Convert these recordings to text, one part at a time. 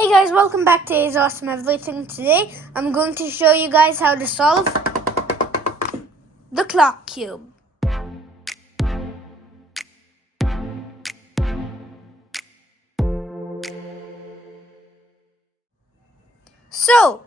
Hey guys, welcome back to A's Awesome Everything. Today, I'm going to show you guys how to solve the clock cube. So,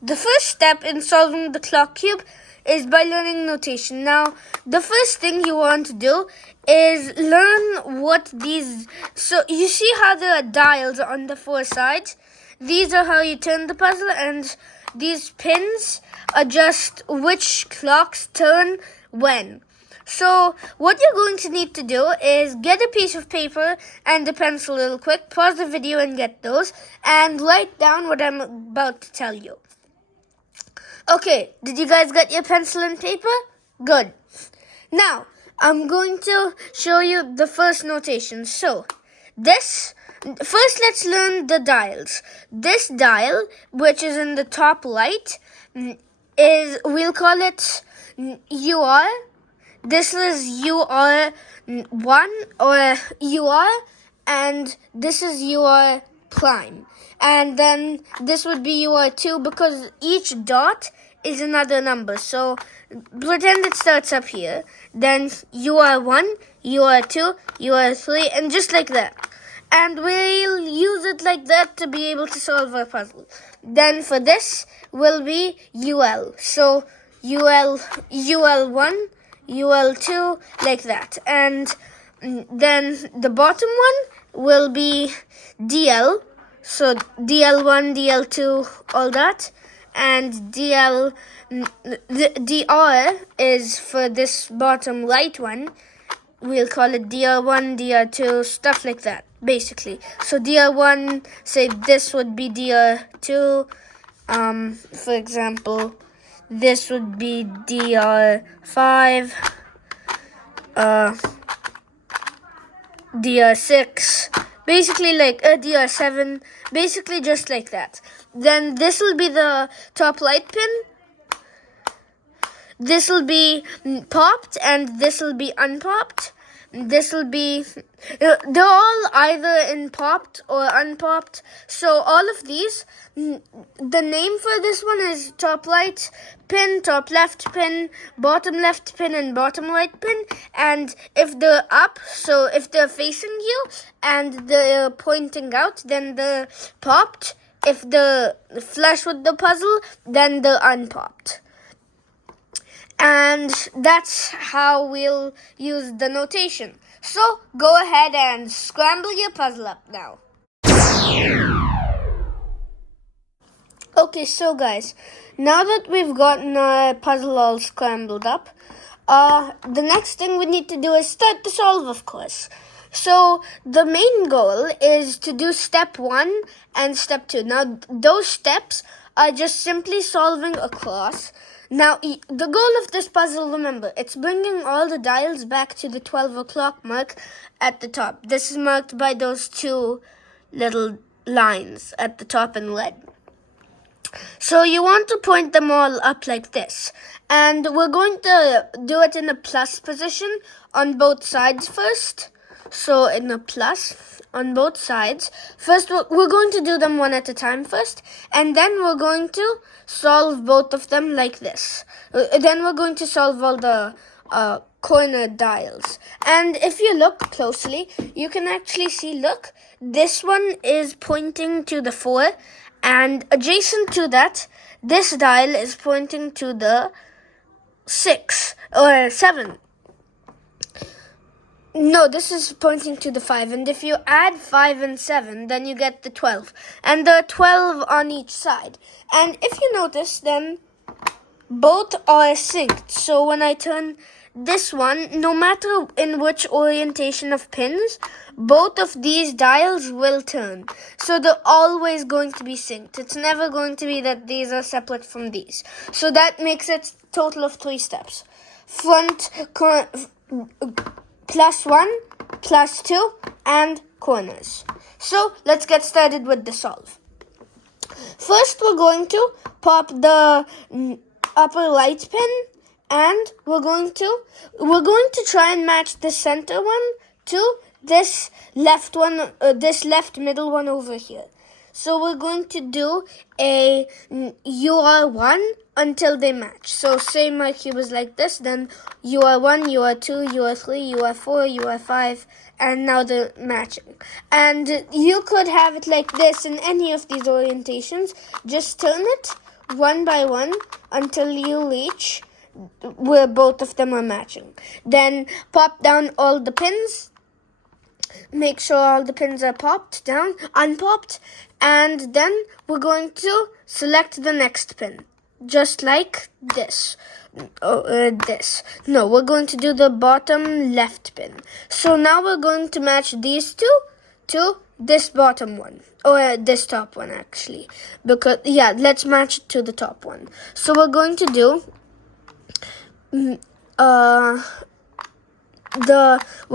the first step in solving the clock cube is by learning notation. Now, the first thing you want to do is learn what these... So, you see how there are dials on the four sides? These are how you turn the puzzle, and these pins are just which clocks turn when. So, what you're going to need to do is get a piece of paper and a pencil real quick, pause the video and get those, and write down what I'm about to tell you. Okay, did you guys get your pencil and paper? Good. Now, I'm going to show you the first notation. So, first let's learn the dials. This dial, which is in the top right, we'll call it UR. This is UR1 or UR, and this is UR prime. And then this would be UR2 because each dot is another number. So pretend it starts up here. Then UR1, UR2, UR3, and just like that. And we'll use it like that to be able to solve our puzzle. Then for this will be UL. So UL1, UL2, like that. And then the bottom one will be DL. So DL1, DL2, all that. And DR is for this bottom right one. We'll call it DR1, DR2, stuff like that, basically. So DR1, say this would be DR2. For example, this would be DR5, DR6, basically like DR7, basically just like that. Then this will be the top light pin. This will be popped and this will be unpopped. This will be, they're all either in popped or unpopped. So all of these, the name for this one is top right pin, top left pin, bottom left pin, and bottom right pin. And if they're up, so if they're facing you and they're pointing out, then they're popped. If they're flush with the puzzle, then they're unpopped. And that's how we'll use the notation. So, go ahead and scramble your puzzle up now. Okay, so guys, now that we've gotten our puzzle all scrambled up, the next thing we need to do is start to solve, of course. So, the main goal is to do step 1 and step 2. Now, those steps are just simply solving across. Now, the goal of this puzzle, remember, it's bringing all the dials back to the 12 o'clock mark at the top. This is marked by those two little lines at the top in red. So you want to point them all up like this. And we're going to do it in a plus position on both sides first. So in a plus on both sides. First, we're going to do them one at a time first. And then we're going to solve both of them like this. Then we're going to solve all the corner dials. And if you look closely, you can actually see, look, this one is pointing to the 4. And adjacent to that, this dial is pointing to the 6 or 7. No, this is pointing to the 5, and if you add 5 and 7, then you get the 12. And there are 12 on each side. And if you notice, then both are synced. So when I turn this one, no matter in which orientation of pins, both of these dials will turn. So they're always going to be synced. It's never going to be that these are separate from these. So that makes it a total of 3 steps. Front, plus 1, plus 2, and corners. So, let's get started with the solve. First, we're going to pop the upper right pin, and we're going to try and match the center one to this left one, this left middle one over here. So we're going to do a UR1 until they match. So say my cube is like this, then UR1, UR2, UR3, UR4, UR5, and now they're matching. And you could have it like this in any of these orientations. Just turn it one by one until you reach where both of them are matching. Then pop down all the pins. Make sure all the pins are popped down, unpopped, and then we're going to select the next pin, just like this. No, we're going to do the bottom left pin. So now we're going to match these two to this bottom one, or this top one actually, because let's match it to the top one. So we're going to do we're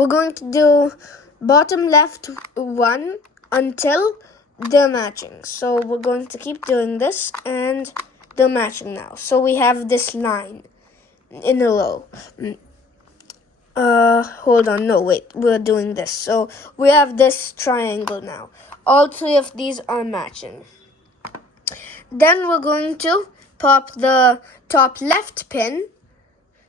going to do bottom left one until they're matching. So we're going to keep doing this, and they're matching now. So we have this line in a row. Hold on, no, wait, we're doing this. So we have this triangle now. All three of these are matching. Then we're going to pop the top left pin.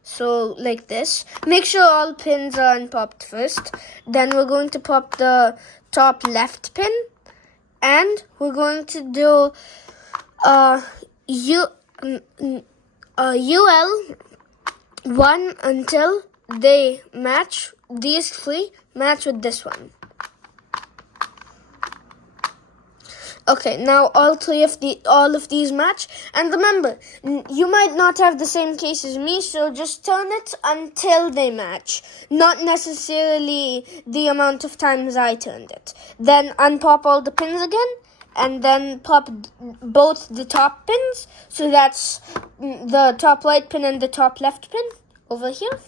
So like this. Make sure all pins are unpopped first. Then we're going to pop the top left pin. And we're going to do UL1 until they match. These three match with this one. Okay, now all of these match. And remember, you might not have the same case as me, so just turn it until they match. Not necessarily the amount of times I turned it. Then unpop all the pins again, and then pop both the top pins. So that's the top right pin and the top left pin over here.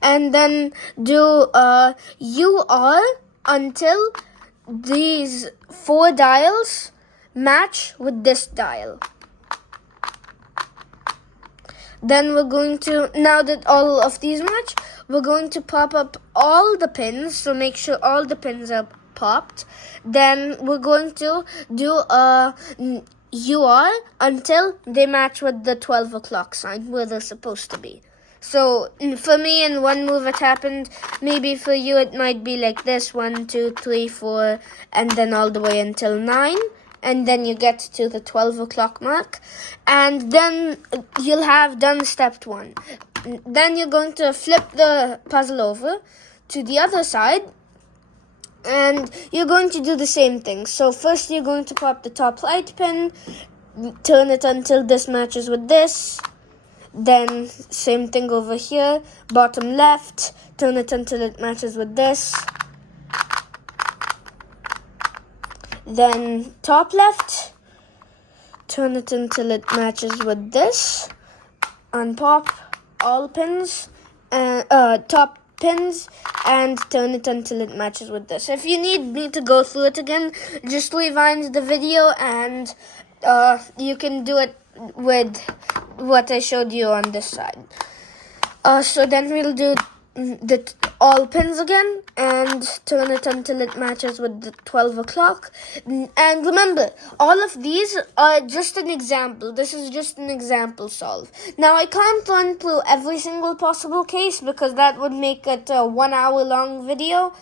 And then do UR until these 4 dials match with this dial. Then we're going to, now that all of these match, we're going to pop up all the pins. So make sure all the pins are popped. Then we're going to do a UR until they match with the 12 o'clock sign where they're supposed to be. So for me, in one move it happened. Maybe for you it might be like this: 1, 2, 3, 4, and then all the way until 9. And then you get to the 12 o'clock mark. And then you'll have done step 1. Then you're going to flip the puzzle over to the other side. And you're going to do the same thing. So first you're going to pop the top right pin. Turn it until this matches with this. Then same thing over here, bottom left, turn it until it matches with this. Then top left, turn it until it matches with this. Unpop all pins, top pins, and turn it until it matches with this. If you need me to go through it again, just rewind the video and you can do it with what I showed you on this side. So then we'll do all pins again and turn it until it matches with the 12 o'clock. And remember, all of these are just an example. This is just an example solve. Now I can't run through every single possible case because that would make it a 1 hour long video.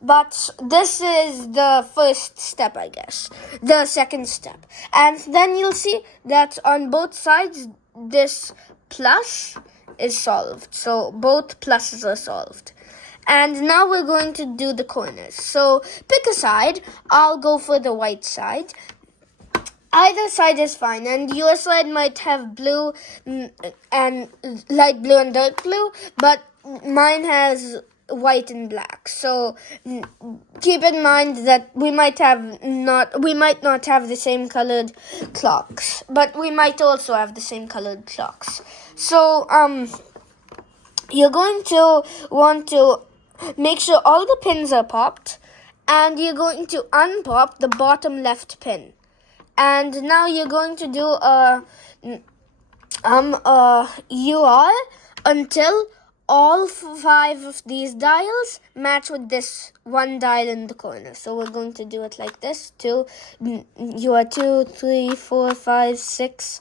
But this is the first step, I guess. The second step. And then you'll see that on both sides, this plus is solved. So both pluses are solved. And now we're going to do the corners. So pick a side. I'll go for the white side. Either side is fine. And your side might have blue and light blue and dark blue. But mine has white and black. So keep in mind that we might not have the same colored clocks, but we might also have the same colored clocks. So you're going to want to make sure all the pins are popped, and you're going to unpop the bottom left pin. And now you're going to do a UR until all 5 of these dials match with this one dial in the corner. So we're going to do it like this. You are 2, 3, 4, 5, 6,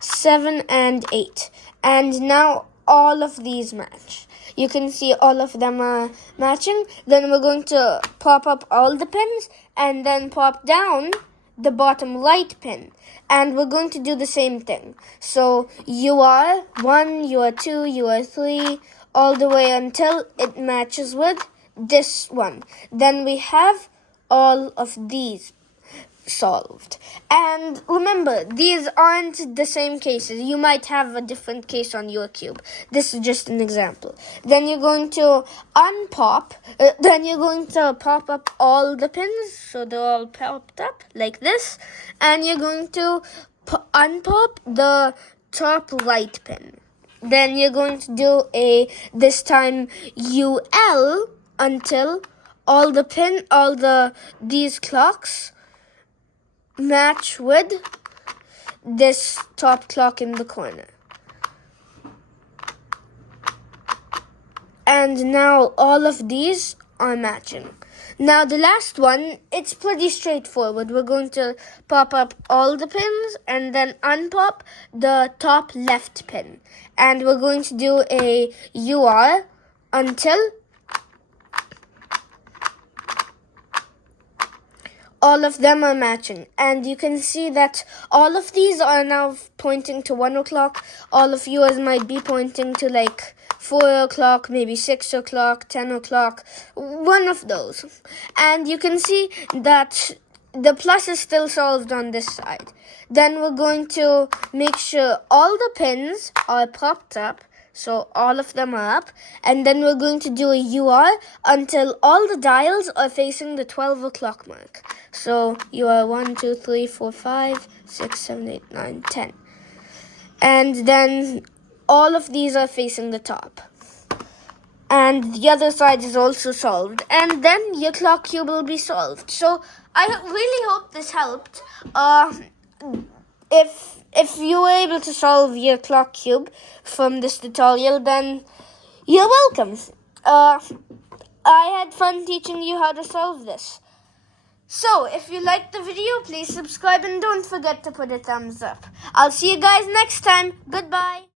7, and 8. And now all of these match. You can see all of them are matching. Then we're going to pop up all the pins and then pop down the bottom right pin. And we're going to do the same thing. So you are 1, you are 2, you are 3, all the way until it matches with this one. Then we have all of these solved. And remember, these aren't the same cases. You might have a different case on your cube. This is just an example. Then you're going to then you're going to pop up all the pins, so they're all popped up like this. And you're going to unpop the top right pin. Then you're going to do this time UL until these clocks match with this top clock in the corner. And now all of these are matching. Now the last one, it's pretty straightforward. We're going to pop up all the pins and then unpop the top left pin. And we're going to do a UR until all of them are matching. And you can see that all of these are now pointing to 1 o'clock. All of yours might be pointing to like 4 o'clock, maybe 6 o'clock, 10 o'clock, one of those. And you can see that the plus is still solved on this side. Then we're going to make sure all the pins are popped up, so all of them are up. And then we're going to do a UR until all the dials are facing the 12 o'clock mark. So you are 1, 2, 3, 4, 5, 6, 7, 8, 9, 10. And then all of these are facing the top. And the other side is also solved. And then your clock cube will be solved. So I really hope this helped. If you were able to solve your clock cube from this tutorial, then you're welcome. I had fun teaching you how to solve this. So, if you liked the video, please subscribe and don't forget to put a thumbs up. I'll see you guys next time. Goodbye.